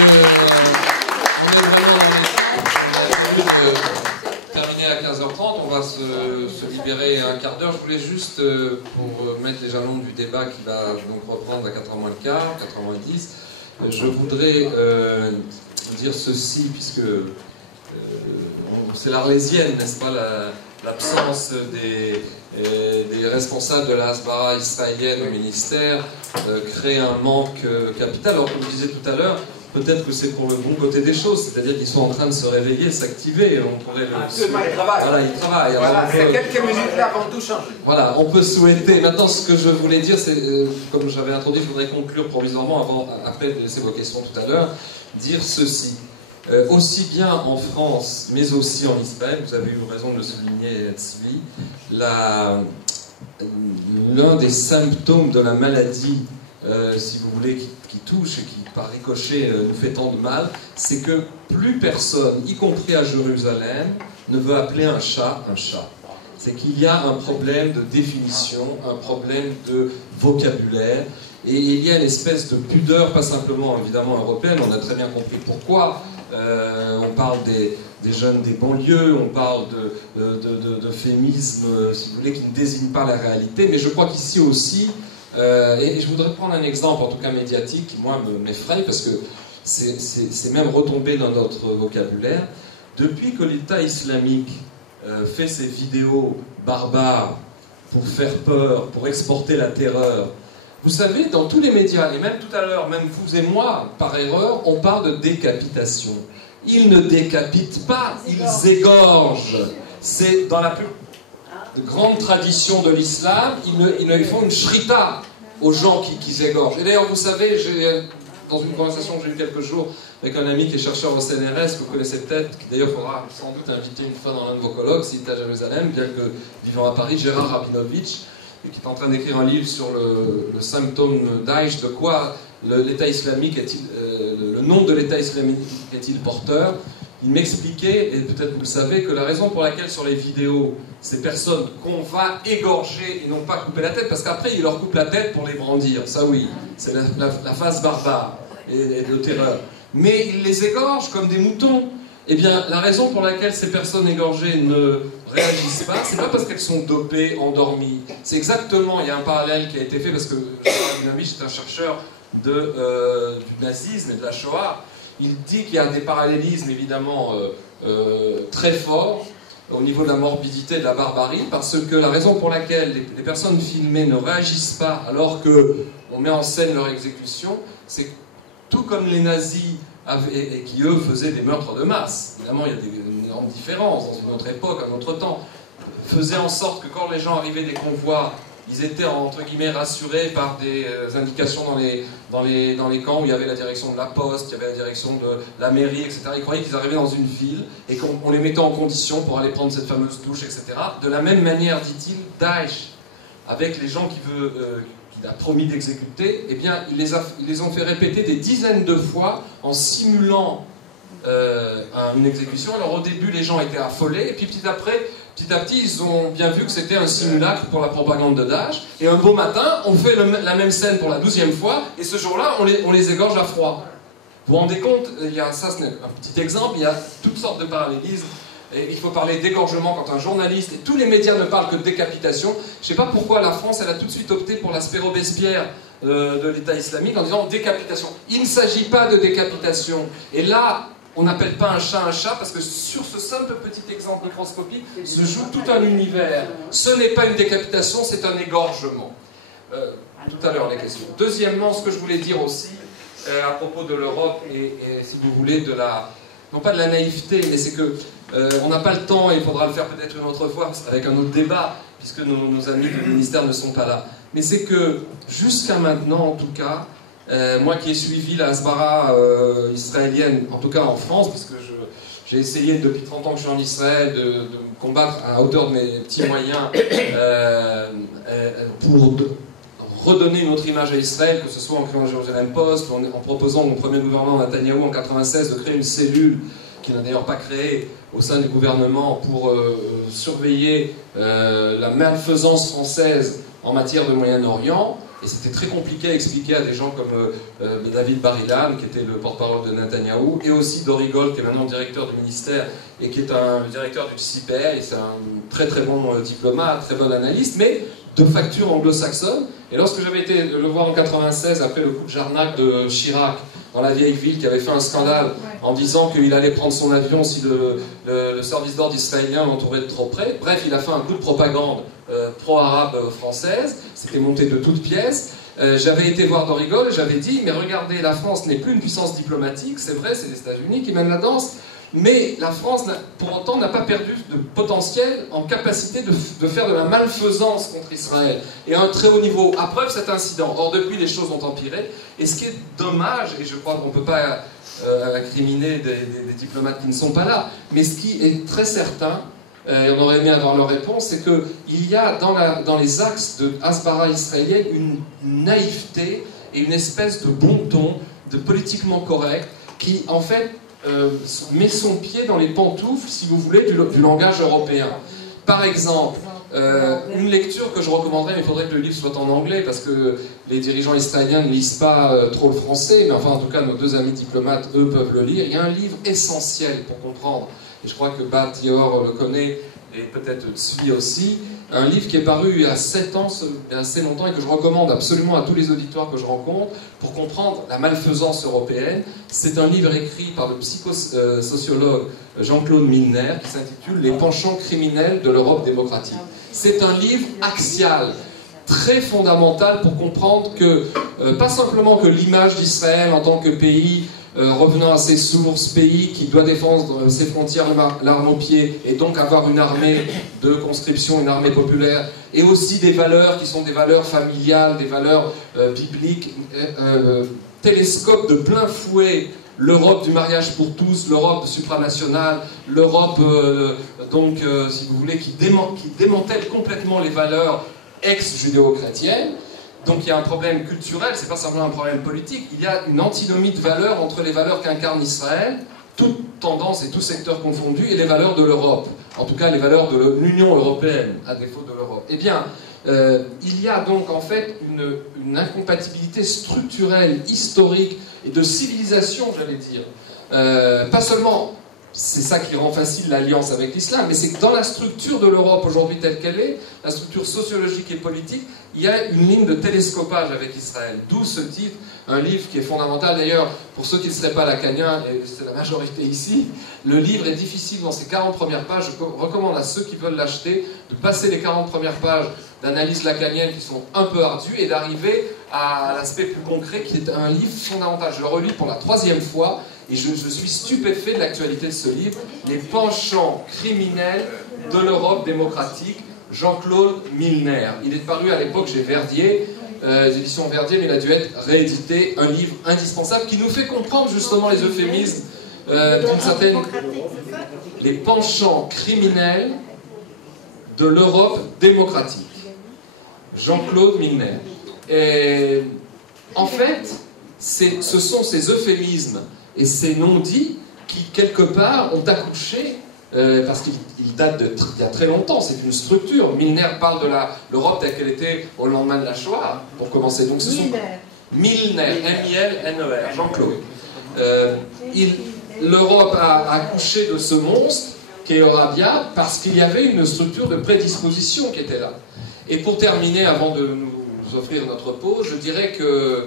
on est vraiment terminé à 15h30, on va se libérer un quart d'heure. Je voulais juste, pour mettre les jalons du débat qui va donc reprendre à 4h moins le quart, 4h moins 10, je voudrais dire ceci, puisque c'est l'Arlésienne, n'est-ce pas, l'absence des responsables de la Hasbara israélienne au ministère crée un manque capital. Alors, comme je disais tout à l'heure, peut-être que c'est pour le bon côté des choses, c'est-à-dire qu'ils sont en train de se réveiller, s'activer. On pourrait absolument, ils travaillent. Voilà, ils travaillent. Voilà, c'est quelques minutes là vont tout changer. Voilà, on peut souhaiter. Maintenant, ce que je voulais dire, c'est, comme j'avais introduit, je voudrais conclure provisoirement, après de laisser vos questions tout à l'heure, dire ceci. Aussi bien en France, mais aussi en Israël, vous avez eu raison de le souligner, Tzvi, l'un des symptômes de la maladie, si vous voulez, qui touche et qui, par ricochet, nous fait tant de mal, c'est que plus personne, y compris à Jérusalem, ne veut appeler un chat un chat. C'est qu'il y a un problème de définition, un problème de vocabulaire, et il y a une espèce de pudeur, pas simplement évidemment européenne, on a très bien compris pourquoi. On parle des jeunes des banlieues, on parle d'euphémismes, si vous voulez, qui ne désignent pas la réalité, mais je crois qu'ici aussi, et je voudrais prendre un exemple, en tout cas médiatique, qui moi m'effraie, parce que c'est même retombé dans notre vocabulaire. Depuis que l'État islamique fait ses vidéos barbares pour faire peur, pour exporter la terreur, vous savez, dans tous les médias, et même tout à l'heure, même vous et moi, par erreur, on parle de décapitation. Ils ne décapitent pas, ils égorgent. C'est dans la plus grande tradition de l'islam, ils font une shrita aux gens qui égorgent. Et d'ailleurs, vous savez, dans une conversation que j'ai eue quelques jours avec un ami qui est chercheur au CNRS, que vous connaissez peut-être, qui d'ailleurs faudra sans doute inviter une fois dans l'un de vos colloques, s'il est à Jérusalem, bien que vivant à Paris, Gérard Rabinovitch, et qui est en train d'écrire un livre sur le symptôme Daesh, de quoi l'État islamique est-il, le nom de l'État islamique est-il porteur. Il m'expliquait, et peut-être vous le savez, que la raison pour laquelle sur les vidéos, ces personnes qu'on va égorger et non pas couper la tête, parce qu'après ils leur coupent la tête pour les brandir, ça oui, c'est la phase barbare et de terreur. Mais ils les égorgent comme des moutons. Eh bien, la raison pour laquelle ces personnes égorgées ne réagissent pas, c'est pas parce qu'elles sont dopées, endormies. C'est exactement, il y a un parallèle qui a été fait, parce que Gérard Rabinovitch est un chercheur du nazisme et de la Shoah. Il dit qu'il y a des parallélismes évidemment très forts au niveau de la morbidité et de la barbarie, parce que la raison pour laquelle les personnes filmées ne réagissent pas alors qu'on met en scène leur exécution, c'est que tout comme les nazis et qui eux faisaient des meurtres de masse, évidemment il y a une énorme différence dans une autre époque, un autre temps, faisaient en sorte que quand les gens arrivaient des convois, ils étaient entre guillemets rassurés par des indications dans les camps où il y avait la direction de la poste, il y avait la direction de la mairie, etc. Ils croyaient qu'ils arrivaient dans une ville et qu'on les mettait en condition pour aller prendre cette fameuse douche, etc. De la même manière, dit-il, Daesh, avec les gens qu'il a promis d'exécuter, eh bien, ils les ont fait répéter des dizaines de fois en simulant une exécution. Alors au début, les gens étaient affolés, et puis petit à petit, ils ont bien vu que c'était un simulacre pour la propagande de Daesh. Et un beau matin, on fait la même scène pour la 12e fois, et ce jour-là, on les égorge à froid. Vous vous rendez compte, ça c'est un petit exemple, il y a toutes sortes de parallélismes. Et il faut parler d'égorgement quand un journaliste, et tous les médias ne parlent que de décapitation. Je ne sais pas pourquoi la France, elle a tout de suite opté pour l'aspect Robespierre de l'État islamique en disant décapitation. Il ne s'agit pas de décapitation. Et là, on n'appelle pas un chat parce que sur ce simple petit exemple microscopique se joue tout un univers. Ce n'est pas une décapitation, c'est un égorgement. Tout à l'heure les questions. Deuxièmement, ce que je voulais dire aussi à propos de l'Europe et si vous voulez non pas de la naïveté, mais c'est que on n'a pas le temps et il faudra le faire peut-être une autre fois avec un autre débat puisque nos amis du ministère ne sont pas là. Mais c'est que jusqu'à maintenant, en tout cas, moi qui ai suivi la Hasbara israélienne, en tout cas en France, parce que j'ai essayé depuis 30 ans que je suis en Israël de me combattre à hauteur de mes petits moyens pour redonner une autre image à Israël, que ce soit en créant le Jérusalem Post, en proposant au premier gouvernement Netanyahou en 1996 de créer une cellule qu'il n'a d'ailleurs pas créée au sein du gouvernement pour surveiller la malfaisance française en matière de Moyen-Orient. Et c'était très compliqué à expliquer à des gens comme David Bar-Ilan, qui était le porte-parole de Netanyahou, et aussi Dori Gold, qui est maintenant directeur du ministère, et qui est le directeur du CIPR, et c'est un très très bon diplomate, très bon analyste, mais de facture anglo-saxonne. Et lorsque j'avais été le voir en 96, après le coup de Jarnac de Chirac, dans la vieille ville, qui avait fait un scandale en disant qu'il allait prendre son avion si le service d'ordre israélien l'entourait de trop près. Bref, il a fait un coup de propagande pro-arabe française, c'était monté de toutes pièces. J'avais été voir Dori Gold et j'avais dit, mais regardez, la France n'est plus une puissance diplomatique, c'est vrai, c'est les États-Unis qui mènent la danse, mais la France, pour autant, n'a pas perdu de potentiel en capacité de faire de la malfaisance contre Israël, et à un très haut niveau. À preuve, cet incident. Or, depuis, les choses ont empiré, et ce qui est dommage, et je crois qu'on ne peut pas incriminer des diplomates qui ne sont pas là, mais ce qui est très certain, et on aurait aimé avoir leur réponse, c'est qu'il y a dans les axes de Hasbara israélienne une naïveté et une espèce de bon ton, de politiquement correct, qui, en fait, met son pied dans les pantoufles, si vous voulez, du langage européen. Par exemple, une lecture que je recommanderais, mais il faudrait que le livre soit en anglais, parce que les dirigeants israéliens ne lisent pas trop le français, mais enfin, en tout cas, nos deux amis diplomates, eux, peuvent le lire. Il y a un livre essentiel pour comprendre, et je crois que Bat Dior le connaît, et peut-être Tzvi aussi, un livre qui est paru il y a 7 ans, assez longtemps, et que je recommande absolument à tous les auditoires que je rencontre, pour comprendre la malfaisance européenne. C'est un livre écrit par le psychosociologue Jean-Claude Milner, qui s'intitule « Les penchants criminels de l'Europe démocratique ». C'est un livre axial, très fondamental pour comprendre que, pas simplement que l'image d'Israël en tant que pays revenant à ses sources, pays qui doit défendre ses frontières l'arme au pied et donc avoir une armée de conscription, une armée populaire, et aussi des valeurs qui sont des valeurs familiales, des valeurs bibliques, télescope de plein fouet l'Europe du mariage pour tous, l'Europe supranationale, l'Europe, si vous voulez, qui démantèle complètement les valeurs ex-judéo-chrétiennes. Donc il y a un problème culturel, c'est pas simplement un problème politique, il y a une antinomie de valeurs entre les valeurs qu'incarne Israël, toute tendance et tout secteur confondu, et les valeurs de l'Europe, en tout cas les valeurs de l'Union européenne, à défaut de l'Europe. Eh bien, il y a donc en fait une incompatibilité structurelle, historique et de civilisation, j'allais dire. Pas seulement, c'est ça qui rend facile l'alliance avec l'islam, mais c'est que dans la structure de l'Europe aujourd'hui telle qu'elle est, la structure sociologique et politique, il y a une ligne de télescopage avec Israël. D'où ce titre, un livre qui est fondamental. D'ailleurs, pour ceux qui ne seraient pas lacaniens, et c'est la majorité ici, le livre est difficile dans ses 40 premières pages. Je recommande à ceux qui veulent l'acheter de passer les 40 premières pages d'analyse lacanienne qui sont un peu ardues et d'arriver à l'aspect plus concret qui est un livre fondamental. Je le relis pour la 3e fois et je suis stupéfait de l'actualité de ce livre. Les penchants criminels de l'Europe démocratique, Jean-Claude Milner. Il est paru à l'époque chez Verdier, les éditions Verdier, mais il a dû être réédité, un livre indispensable qui nous fait comprendre justement les euphémismes d'une certaine... Les penchants criminels de l'Europe démocratique. Jean-Claude Milner. Et en fait, ce sont ces euphémismes et ces non-dits qui, quelque part, ont accouché, parce qu'ils datent d'il y a très longtemps, c'est une structure. Milner parle de l'Europe telle qu'elle était au lendemain de la Shoah, pour commencer. Donc, Milner, M-I-L-N-E-R, Jean-Claude. L'Europe a accouché de ce monstre qui est Eurabia parce qu'il y avait une structure de prédisposition qui était là. Et pour terminer, avant de nous offrir notre pause, je dirais que,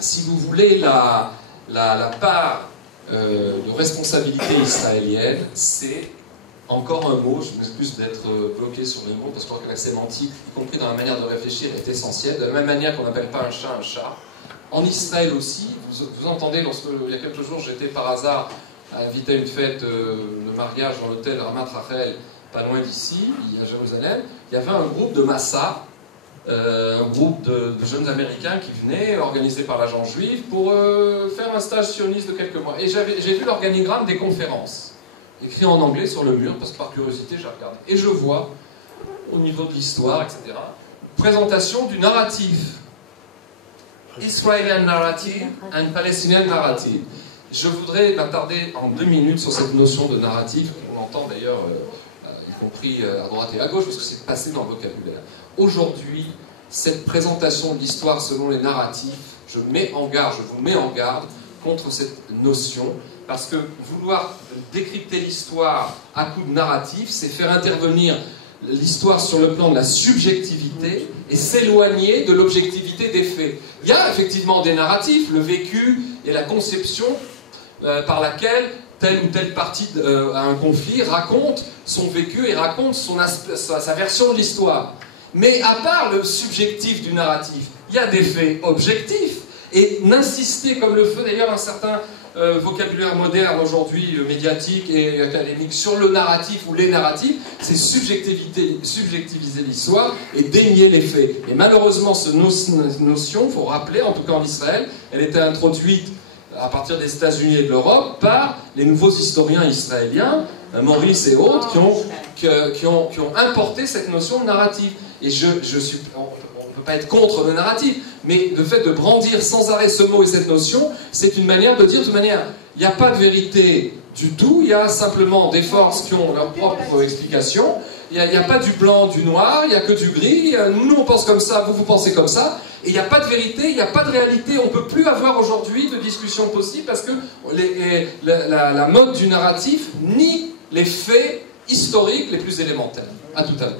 si vous voulez, la part de responsabilité israélienne, c'est, encore un mot, je m'excuse d'être bloqué sur les mots, parce que je crois que la sémantique, y compris dans la manière de réfléchir, est essentielle. De la même manière qu'on n'appelle pas un chat. En Israël aussi, vous entendez, il y a quelques jours, j'étais par hasard invité à une fête de mariage dans l'hôtel Ramat Rachel, pas loin d'ici, à Jérusalem. Il y avait un groupe de Massa, un groupe de jeunes Américains qui venaient, organisé par l'agent juif, pour faire un stage sioniste de quelques mois. Et j'ai vu l'organigramme des conférences, écrit en anglais sur le mur, parce que par curiosité, j'ai regardé. Et je vois, au niveau de l'histoire, etc., présentation du narratif. Israeli narrative and Palestinian narrative. Je voudrais m'attarder en 2 minutes sur cette notion de narrative, qu'on entend d'ailleurs, y compris à droite et à gauche, parce que c'est passé dans le vocabulaire. Aujourd'hui, cette présentation de l'histoire selon les narratifs, je vous mets en garde contre cette notion, parce que vouloir décrypter l'histoire à coup de narratif, c'est faire intervenir l'histoire sur le plan de la subjectivité et s'éloigner de l'objectivité des faits. Il y a effectivement des narratifs, le vécu et la conception par laquelle telle ou telle partie à un conflit raconte son vécu et raconte sa version de l'histoire. Mais à part le subjectif du narratif, il y a des faits objectifs. Et n'insister, comme le fait d'ailleurs un certain vocabulaire moderne aujourd'hui, médiatique et académique, sur le narratif ou les narratifs, c'est subjectiviser l'histoire et dénier les faits. Et malheureusement, cette notion, il faut rappeler, en tout cas en Israël, elle était introduite à partir des États-Unis et de l'Europe par les nouveaux historiens israéliens, Maurice et autres, qui ont importé cette notion de narratif. Et on ne peut pas être contre le narratif, mais le fait de brandir sans arrêt ce mot et cette notion, c'est une manière de dire, de toute manière, il n'y a pas de vérité du tout, il y a simplement des forces qui ont leur propre explication, il n'y a pas du blanc, du noir, il n'y a que du gris, nous on pense comme ça, vous pensez comme ça, et il n'y a pas de vérité, il n'y a pas de réalité, on ne peut plus avoir aujourd'hui de discussion possible parce que la mode du narratif nie les faits historiques les plus élémentaires. À tout à l'heure.